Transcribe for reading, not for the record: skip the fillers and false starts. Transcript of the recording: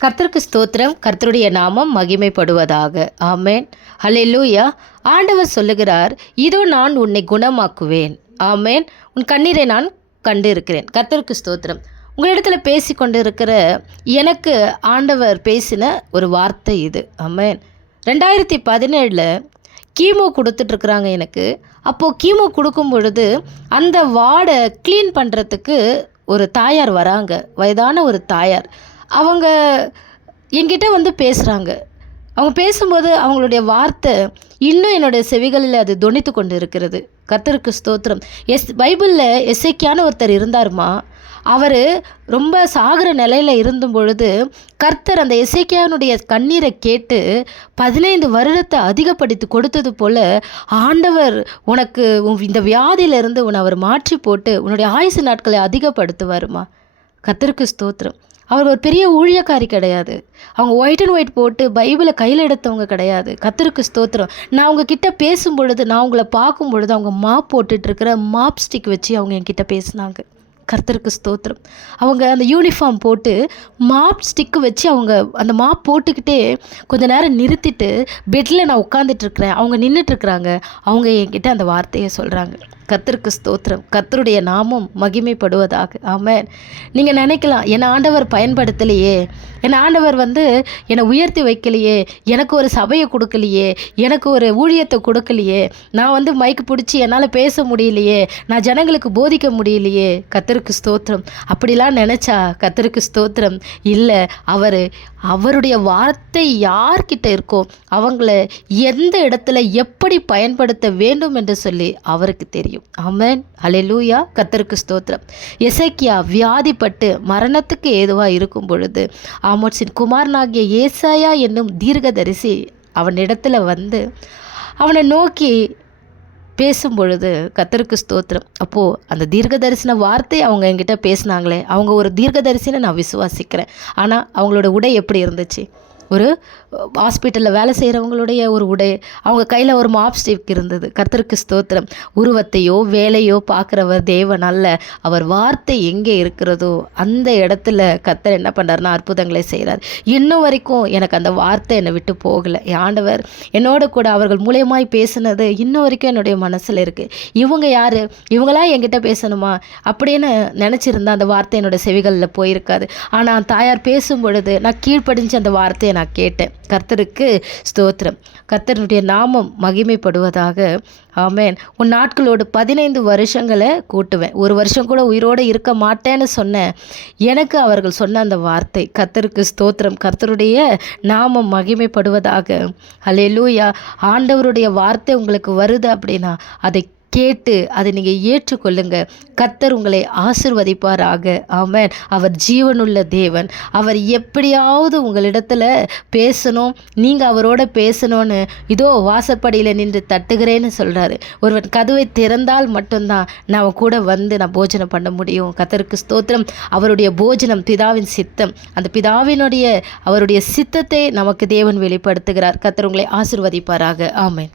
கர்த்தருக்கு ஸ்தோத்திரம். கர்த்தருடைய நாமம் மகிமைப்படுவதாக. ஆமேன். ஹல்லேலூயா. ஆண்டவர் சொல்லுகிறார், இதோ நான் உன்னை குணமாக்குவேன். ஆமேன். உன் கண்ணீரை நான் கண்டு இருக்கிறேன். கர்த்தருக்கு ஸ்தோத்திரம். உங்களிடத்துல பேசி கொண்டு இருக்கிற எனக்கு ஆண்டவர் பேசின ஒரு வார்த்தை இது. ஆமேன். 2017 கீமோ கொடுத்துட்ருக்குறாங்க எனக்கு. அப்போது கீமோ கொடுக்கும் பொழுது அந்த வார்டை க்ளீன் பண்ணுறதுக்கு ஒரு தாயார் வராங்க, வயதான ஒரு தாயார். அவங்க என்கிட்ட வந்து பேசுகிறாங்க. அவங்க பேசும்போது அவங்களுடைய வார்த்தை இன்னும் என்னுடைய செவிகளில் அது தொனித்து கொண்டு இருக்கிறது. கர்த்தருக்கு ஸ்தோத்திரம். பைபிளில் எசேக்கியான்னு ஒருத்தர் இருந்தாருமா. அவர் ரொம்ப சாகிற நிலையில் இருந்தும் பொழுது கர்த்தர் அந்த எசேக்கியானுடைய கண்ணீரை கேட்டு 15 வருடத்தை அதிகப்படுத்தி கொடுத்தது போல் ஆண்டவர் உனக்கு இந்த வியாதியிலிருந்து உன்னை அவர் மாற்றி போட்டு உன்னுடைய ஆயுசு நாட்களை அதிகப்படுத்துவாருமா. கர்த்தருக்கு ஸ்தோத்திரம். அவர் ஒரு பெரிய ஊழியக்காரி கிடையாது. அவங்க ஒயிட் அண்ட் ஒயிட் போட்டு பைபிளை கையில் எடுத்தவங்க கிடையாது. கர்த்தருக்கு ஸ்தோத்திரம். நான் அவங்கக்கிட்ட பேசும் பொழுது, நான் அவங்கள பார்க்கும் பொழுது அவங்க மாப் போட்டுட்ருக்கிற மாப் ஸ்டிக் வச்சு அவங்க என்கிட்ட பேசினாங்க. கர்த்தருக்கு ஸ்தோத்திரம். அவங்க அந்த யூனிஃபார்ம் போட்டு மாப் ஸ்டிக்கு வச்சு அவங்க அந்த மாப் போட்டுக்கிட்டே கொஞ்ச நேரம் நிறுத்திட்டு பெட்டில் நான் உட்காந்துட்ருக்குறேன், அவங்க நின்றுட்டுருக்குறாங்க. அவங்க என்கிட்ட அந்த வார்த்தையை சொல்கிறாங்க. கர்த்தருக்கு ஸ்தோத்திரம். கர்த்தருடைய நாமம் மகிமைப்படுவதாக. ஆமென். நீங்கள் நினைக்கலாம், என்னை ஆண்டவர் பயன்படுத்தலையே, என்னை ஆண்டவர் என்னை உயர்த்தி வைக்கலையே, எனக்கு ஒரு சபையை கொடுக்கலையே, எனக்கு ஒரு ஊழியத்தை கொடுக்கலையே, நான் மைக்கு பிடிச்சி என்னால் பேச முடியலையே, நான் ஜனங்களுக்கு போதிக்க முடியலையே. கர்த்தருக்கு ஸ்தோத்திரம். அப்படிலாம் நினச்சா கர்த்தருக்கு ஸ்தோத்திரம். இல்லை, அவருடைய வார்த்தை யார்கிட்ட இருக்கோ அவங்கள எந்த இடத்துல எப்படி பயன்படுத்த வேண்டும் என்று சொல்லி அவருக்கு தெரியும். ஆமென். ஹல்லேலூயா. கர்த்தருக்கு ஸ்தோத்திரம். எசேக்கியா வியாதிப்பட்டு மரணத்துக்கு ஏதுவாக இருக்கும் பொழுது ஆமோத்சின் குமாரனாகிய ஏசாயா என்னும் தீர்க்கதரிசி அவனிடத்துல அவனை நோக்கி பேசும் பொழுது கர்த்தருக்கு ஸ்தோத்திரம். அப்போது அந்த தீர்க்கதரிசன வார்த்தை அவங்க என்கிட்ட பேசினாங்களே, அவங்க ஒரு தீர்க்கதரிசின்னு நான் விசுவாசிக்கிறேன். ஆனால் அவங்களோட உடை எப்படி இருந்துச்சு? ஒரு ஹாஸ்பிட்டலில் வேலை செய்கிறவங்களுடைய ஒரு உடை. அவங்க கையில் ஒரு மாப் ஸ்டிக் இருந்தது. கர்த்தருக்கு ஸ்தோத்திரம். உருவத்தையோ வேலையோ பார்க்குறவர் தேவன் அல்ல. அவர் வார்த்தை எங்கே இருக்கிறதோ அந்த இடத்துல கர்த்தர் என்ன பண்ணுறாருன்னா அற்புதங்களை செய்கிறார். இன்னும் வரைக்கும் எனக்கு அந்த வார்த்தை என்னை விட்டு போகலை. ஆண்டவர் என்னோட கூட அவர்கள் மூலியமாய் பேசுனது இன்னும் வரைக்கும் என்னுடைய மனசில் இருக்குது. இவங்க யார், இவங்களாம் என்கிட்ட பேசணுமா அப்படின்னு நினச்சிருந்தா அந்த வார்த்தை என்னோடய செவிகளில் போயிருக்காது. ஆனால் தாயார் பேசும் பொழுது நான் கீழ்ப்படிஞ்சு அந்த வார்த்தையை நான் கேட்டேன். கர்த்தருக்கு ஸ்தோத்திரம். கர்த்தருடைய நாமம் மகிமைப்படுவதாக. ஆமேன். உன் நாட்களோடு 15 வருஷங்களை கூட்டுவேன். ஒரு வருஷம் கூட உயிரோடு இருக்க மாட்டேன்னு சொன்னேன். எனக்கு அவர்கள் சொன்ன அந்த வார்த்தை. கர்த்தருக்கு ஸ்தோத்திரம். கர்த்தருடைய நாமம் மகிமைப்படுவதாக. ஹல்லேலூயா. ஆண்டவருடைய வார்த்தை உங்களுக்கு வருது அப்படின்னா அதை கேட்டு அதை நீங்கள் ஏற்றுக்கொள்ளுங்க. கர்த்தர் உங்களை ஆசிர்வதிப்பாராக. ஆமென். அவர் ஜீவனுள்ள தேவன். அவர் எப்படியாவது உங்களிடத்துல பேசணும், நீங்கள் அவரோட பேசணும்னு இதோ வாசப்படியில் நின்று தட்டுகிறேன்னு சொல்கிறாரு. ஒருவன் கதவை திறந்தால் மட்டும்தான் நான் கூட நான் போஜனம் பண்ண முடியும். கர்த்தருக்கு ஸ்தோத்திரம். அவருடைய போஜனம் பிதாவின் சித்தம். அந்த அவருடைய சித்தத்தை நமக்கு தேவன் வெளிப்படுத்துகிறார். கர்த்தர் உங்களை ஆசிர்வதிப்பாராக. ஆமென்.